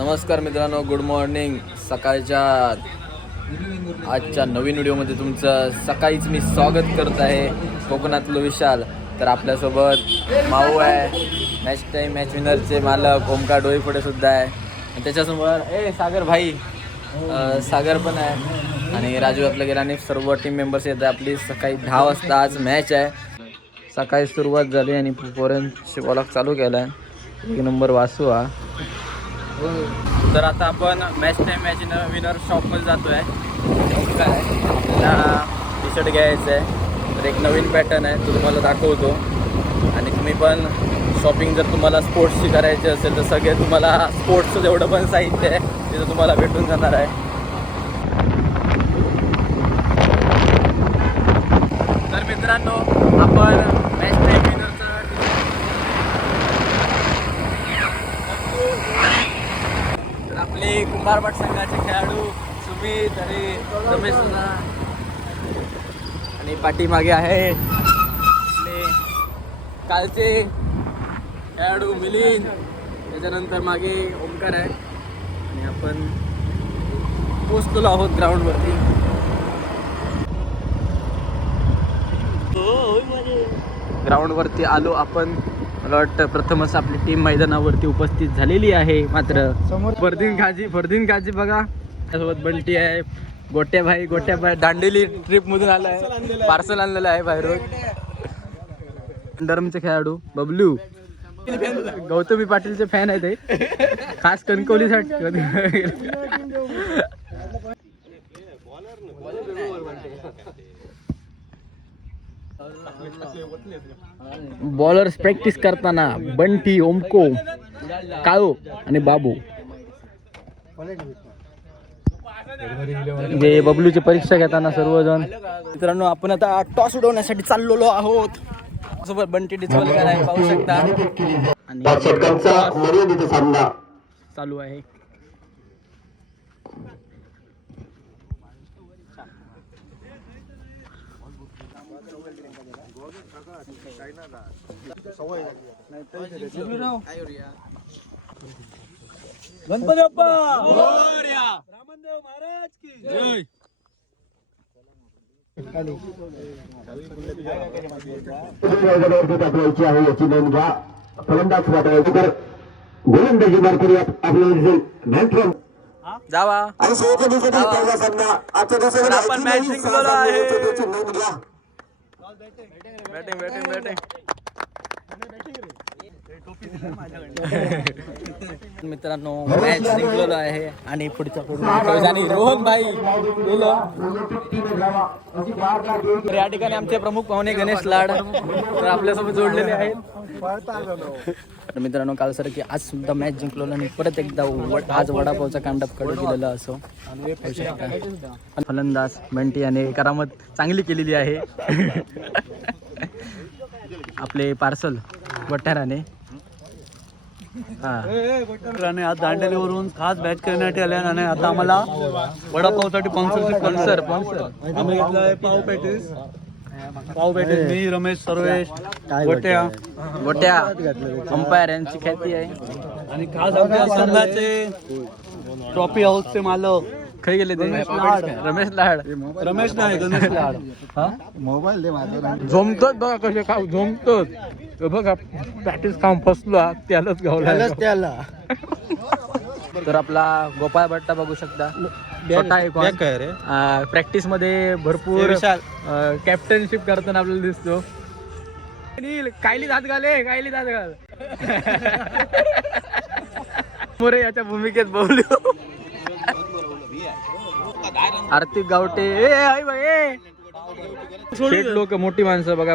नमस्कार मित्रांनो, good morning. सकाळच्या आजच्या नवीन व्हिडिओमध्ये तुमचं सकाळीच मी स्वागत करत आहे. कोकणातलं विशाल. तर आपल्यासोबत माऊ आहे, मॅच विनरचे मालक ओमकार डोईफोडे सुद्धा आहे, आणि त्याच्यासमोर सागर भाई सागर पण आहे, आणि राजू आपल्या गेल्याने सर्व टीम मेंबर्स येत आहे. आपली सकाळी 10 वाजता आज मॅच आहे. सकाळी सुरुवात झाली आणि पोरांची वॉलॉग चालू केला आहे. 1 नंबर वासू हा. तर आता आपण मॅच विनर शॉपमध्ये जातो आहे. काय आपल्याला टी शर्ट घ्यायचं आहे. तर एक नवीन पॅटर्न आहे, तो तुम्हाला दाखवतो. आणि तुम्ही पण शॉपिंग जर तुम्हाला स्पोर्ट्सची करायची असेल तर सगळे तुम्हाला स्पोर्ट्सचं जेवढं पण साहित्य आहे तिथं तुम्हाला भेटून जाणार आहे. तर मित्रांनो, आपण मॅच टाईम विनरचा आपले कुंभारपाट संघाचे खेळाडू सुमित आणि रमेश आणि पाठीमागे आहे आपले कालचे खेळाडू मिलिंद, त्याच्यानंतर मागे ओमकार आहे. आणि आपण पोचलेलो आहोत ग्राउंडवरती. ग्राउंडवरती आलो आपण. मला वाटतं प्रथमच आपली टीम मैदानावरती उपस्थित झालेली आहे. मात्र फरदीन काजी बघा, त्यासोबत बंटी आहे, गोट्या भाई दांडेली ट्रिपमधून आला आहे, पार्सल आणलेलं आहे बाहेरून. अंडरमचे खेळाडू बबलू, गौतमी पाटीलचे फॅन आहे ते, खास कणकवलीसाठी. बॉलर्स प्रॅक्टिस करताना बंटी, ओमको, काळू आणि बाबू. जे बबलूची परीक्षा घेताना सर्वजण. मित्रांनो, आपण आता टॉस उडवण्यासाठी चाललेलो आहोत. सोबत बंटी डिचवलकर आहे, पाहू शकता. आणि चालू आहे. गणपती बाप्पा मोरया, रामदेव महाराज की जय. याची नोंद घ्या. फलंदाज वाटायची तर गोलंदाजी मार्करी आपल्याला जावा. आपण मॅच जिंकलेलो आहे. बॅटिंग मित्रांनो, मॅच जिंकलेलो आहे. आणि आणि रोहन भाई तर या ठिकाणी आमचे प्रमुख पाहुणे गणेश लाड तर आपल्यासोबत जोडलेले आहेत. तर मित्रांनो, काल सर की आज सुद्धा मॅच जिंकलेलो आणि परत एकदा आज वडापावचा कांडप कडू दिलेला असो. फलंदाज बंटी याने करामत चांगली केलेली आहे. आपले पार्सल वठाराने आज दांडेलीवरून खास बॅच करण्यासाठी आल्या, आणि आता आम्हाला वडापावसाठी स्पॉन्सर आम्ही घेतला आहे पाव पॅटीस. मी रमेश, सर्वेश, गोट्या अंपायर यांची ख्याती आहे. आणि खास आमच्या संघाचे ट्रॉफी हाऊसचे मालक खाई गेले ते रमेश नाही गणेश लाड. मोबाईल दे माझा. झोमतोच बघा कसे खाऊ, झोमतोच बघा. प्रॅक्टिस खाऊन फसलो त्यालाच गावला. तर आपला गोपाळ भट्टा बघू शकता, छोटा आहे, प्रॅक्टिस मध्ये भरपूर कॅप्टनशिप करताना आपल्याला दिसतो. कायली दात घाल. मोरे याच्या भूमिकेत बोलू. आर्थिक गावटे शेठ लोक, मोठी माणसं बघा.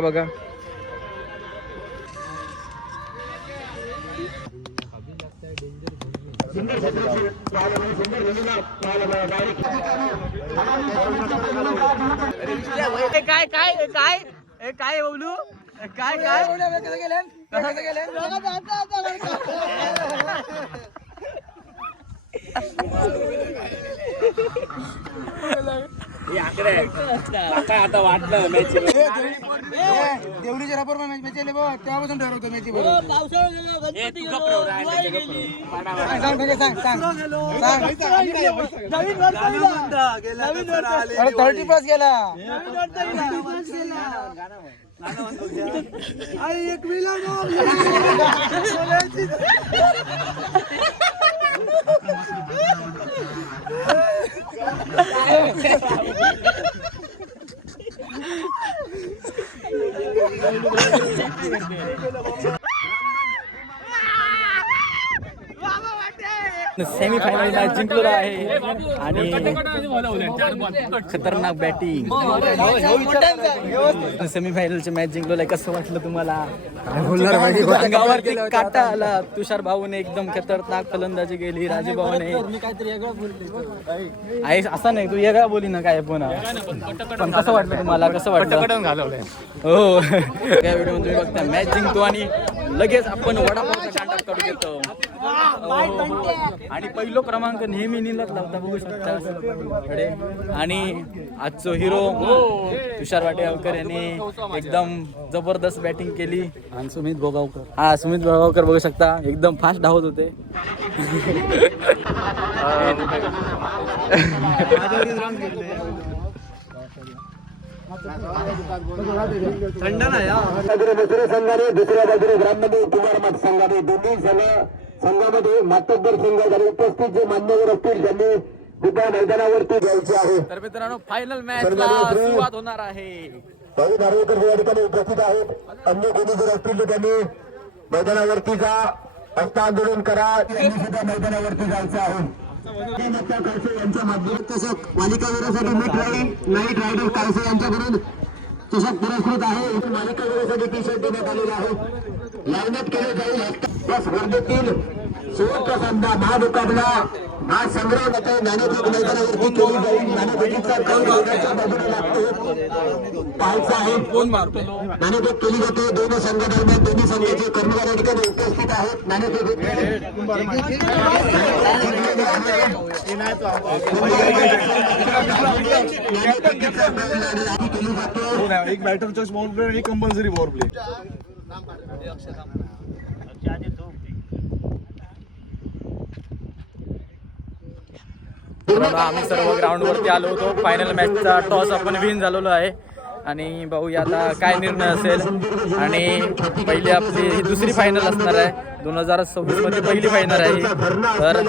काय बोलू काय देवळीच्या रबर मॅच मॅच तेव्हापासून ठरवतो मॅच सांग 30 प्लस गेला एक सेमी फायनल मॅच जिंकलेला आहे आणि खतरनाक बॅटिंग सेमी फायनलची मॅच जिंकलेलं आहे. कसं वाटलं तुम्हाला? अंगावरती काटा आला. तुषार भाऊने एकदम खतरनाक फलंदाजी केली. राजू भाऊने आहे असं नाही, तू वेगळा बोली ना काय पुन्हा. पण कसं वाटलं तुम्हाला? कसं वाटलं? घालवलंय हो. त्या व्हिडिओ तुम्ही बघता मॅच जिंकतो आणि लगेच आपण वडापावचा कांटा काढू देतो. आणि पहिलो क्रमांक नेहमी नीलच लावता बघू शकता. आणि आजचो हिरो तुषार वाटेगावकर यांनी एकदम जबरदस्त बॅटिंग केली. आणि सुमित भोगावकर. हा सुमित भोगावकर बघू शकता एकदम फास्ट धावत होते. थंड नाही संघाने दुसऱ्या बाजूने ग्राममध्ये कुमार मठ संघाने दोन्ही संघामध्ये मातब्बर संघाने उपस्थित जे मान्यवर असतील त्यांनी दुसऱ्या मैदानावरती घ्यायचे आहे. तर मित्रांनो फायनल मॅच सुरुवात होणार आहे. काही नार्वेकर या ठिकाणी उपस्थित आहेत. अन्य कोणी जर असतील तर त्यांनी मैदानावरती जा, हस्त आंदोलन करा. त्यांनी सुद्धा मैदानावरती जायचं आहे. काळसे यांच्या माध्यमात चषक मालिकावीरासाठी नाईट रायडर काळसे यांच्याकडून चषक पुरस्कृत आहे. मालिकावीरासाठी टी शर्ट देण्यात आलेला आहे. लाईनअप केले जाईल. या स्पर्धेतील शेवटचा सामना महामुकाबला महासंग्राम नाणेफेक मैदानावरती केली जाईल. नाणेफेकीचा कल भागाच्या बाजूने लागतो पाहायचा आहे. कोण मारतो? नाणेफेक केली जाते. दोन्ही संघादरम्यान दोन्ही संघाचे कर्मचारी या ठिकाणी उपस्थित आहेत. नाणेफेक एक बॅटरचा स्मॉल प्ले आणि कंपल्सरी पॉवर प्ले. आम्ही सर्व ग्राउंड वरती आलो होतो. फायनल मॅचचा टॉस आपण विन झालेलो आहे आणि बघूया आता काय निर्णय असेल. आणि पहिली आपली ही दुसरी फायनल असणार आहे. 2026 मध्ये पहिली फायनल आहे. तर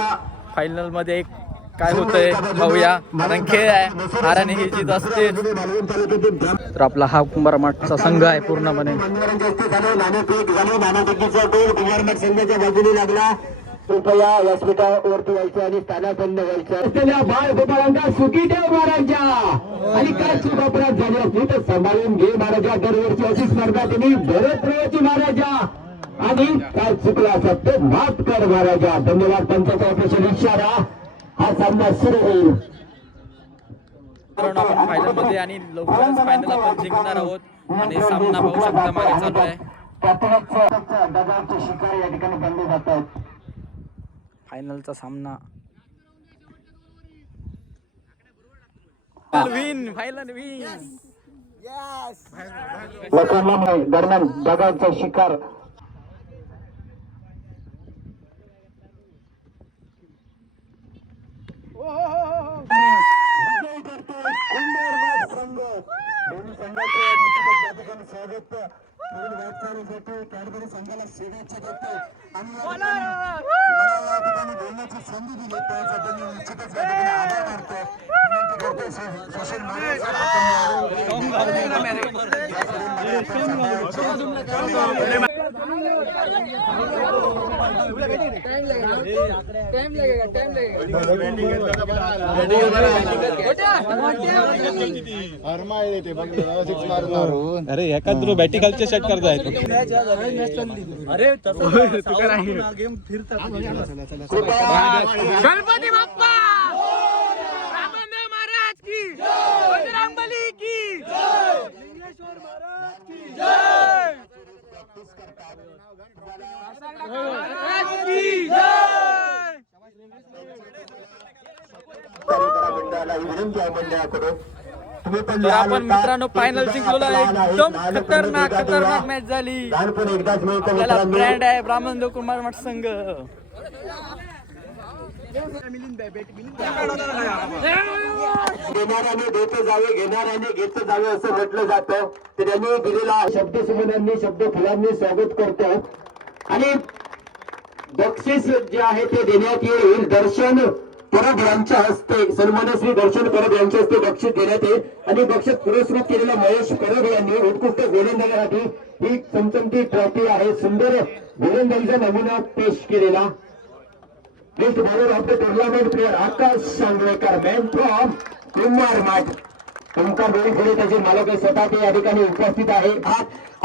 फायनल मध्ये काय होतंय बघूया. कारण खेळ आहे, हार आणि ही जीत असते. तर आपला हा कुंभार मठचा संघ आहे पूर्णपणे. संघाच्या बाजूने लागला. कृपया व्यासपीठावरती व्हायचं आणि स्थानापन्न व्हायचं असलेल्या बाळ गोपाळांचा सुखी देव महाराजा. आणि काय चूक अपराध झाले असली तर सांभाळून घे महाराजा. दरवर्षी अशी स्पर्धा त्यांनी भरत राहायची महाराजा. आणि काय चुकला असत ते माफ कर महाराजा. धन्यवाद. पंचाचा ऑपरेशन इशारा. हा सामना सुरू होईल. आपण फायनल मध्ये आणि लवकरच फायनल आपण जिंकणार आहोत. आणि सामना पाहू शकता मागे चालू आहे. दगावचे शिकारी या ठिकाणी बनले जातात. फायनलचा सामना विन फायनल विन दरम्यान दगावचा शिकार. कॅडबरी संघाला शेवटचे देते आणि या ठिकाणी बोलण्याची संधी दिली त्यासाठी मी निश्चितच या ठिकाणी आभार मानतो. विनंती करतो सुशील अरे एखाद बॅटी खालचे शट करतायत. अरे गेम फिरतात. गणपती बाप्पा रामदेव महाराज की बजरंगबली की लिंगेश्वर महाराज की जय. महाराज की जय. मंडळाला विनंती आहे मंडळाकडून तुम्ही पण तर लहान आपण होता. मित्रांनो फायनल जिंकलो आहे. लहान आहेत. एकदम लहानपणी खतरनाक भेटा खतरनाक तेव्हा. मॅच झाली. लहानपणी एकदाच मिळतं आपल्याला मित्रांनो. ब्रँड आहे ब्राह्मण कुमार मठ संघ. देणाऱ्याने देत जावे, घेणाऱ्याने घेत जावे असं म्हटलं जातं. तर त्यांनी दिलेला शब्द सुमनांनी शब्द फुलांनी स्वागत करतो आणि बक्षीस जे आहे ते देण्यात येईल. दर्शन परब यांच्या हस्ते सन्मान्य श्री दर्शन परब यांच्या हस्ते बक्षीस देण्यात येईल आणि बक्षीस पुरस्कृत केलेला महेश परब यांनी उत्कृष्ट गोलंदाजासाठी ही चमचमती ट्रॉफी आहे. सुंदर गोलंदाजीचा नमुना पेश केलेला. Best bowler of the tournament player Akash Sangvekar, man from Kumar Math. Omkar Dolikhode त्याचे मालक स्वतः ते या ठिकाणी उपस्थित आहे.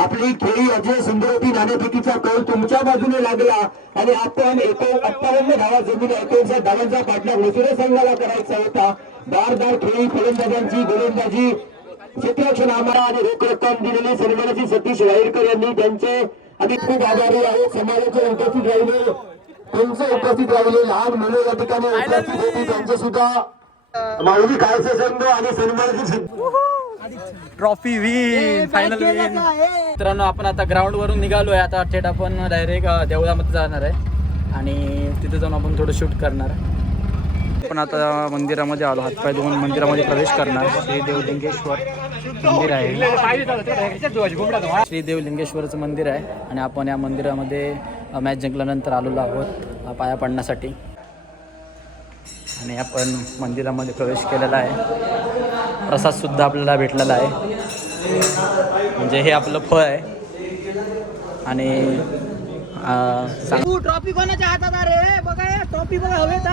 आपली खेळी अजय सुंदर होती. नाणेफेकीचा कौल तुमच्या बाजूने लागला आणि आपण 58 धावा जमिनी 59 धावांचा पाठला दुसऱ्या संघाला करायचा होता. दारदार खेळी फलंदाजांची गोलंदाजी क्षेत्ररक्षण आम्हाला आणि रोख रक्कम दिलेली सन्मानाची सतीश वाईरकर यांनी त्यांचे आम्ही खूप आभारी आहोत. समाजाचे उपस्थित राहिले, त्यांचे उपस्थित राहिले लहान मुलं या ठिकाणी उपस्थित होती. त्यांचे सुद्धा माऊली खालसा संघ आणि सन्मानाची ट्रॉफी विन फायनल विन. मित्रांनो आपण आता ग्राउंड वरून निघालोय. आता थेट आपण डायरेक्ट देवळामध्ये जाणार आहे आणि तिथे जाऊन आपण थोडं शूट करणार. आपण आता मंदिरामध्ये आलो. हातपाय धुवून मंदिरामध्ये प्रवेश करणार. श्री देवलिंगेश्वर मंदिर आहे. श्री देवलिंगेश्वरचं मंदिर आहे आणि आपण या मंदिरामध्ये मॅच जिंकल्यानंतर आलेलो आहोत पाया पडण्यासाठी आणि आपण मंदिरामध्ये प्रवेश केलेला आहे. प्रसाद सुद्धा आपल्याला भेटलेला आहे. म्हणजे हे आपलं फळ आहे आणि ट्रॉफी कोणाच्या हातात आहे बघा. ट्रॉफी बघा हवेत.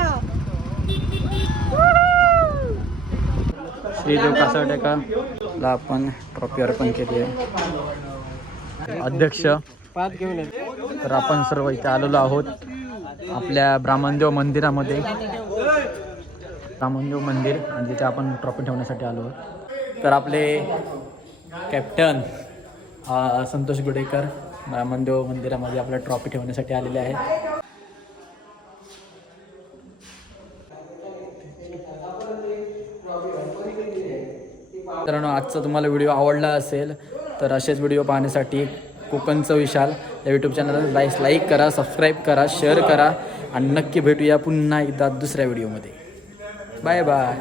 श्रीदेव कासाटेकाला आपण ट्रॉफी अर्पण केली आहे. अध्यक्ष तर आपण सर्व इथे आलेलो आहोत आपल्या ब्राह्मणदेव मंदिरामध्ये. ब्राह्मणदेव मंदिर आणि तिथे आपण ट्रॉफी ठेवण्यासाठी आलो आहोत. तर आपले कॅप्टन संतोष गुडेकर ब्राह्मणदेव मंदिरामध्ये आपल्या ट्रॉफी ठेवण्यासाठी आलेले आहेत. मित्रांनो आजचा तुम्हाला व्हिडिओ आवडला असेल तर असेच व्हिडिओ पाहण्यासाठी कोकणचं विशाल या यूट्यूब चॅनलला लाईक करा, सबस्क्राईब करा, शेअर करा आणि नक्की भेटूया पुन्हा एकदा दुसऱ्या व्हिडिओमध्ये. Bye bye.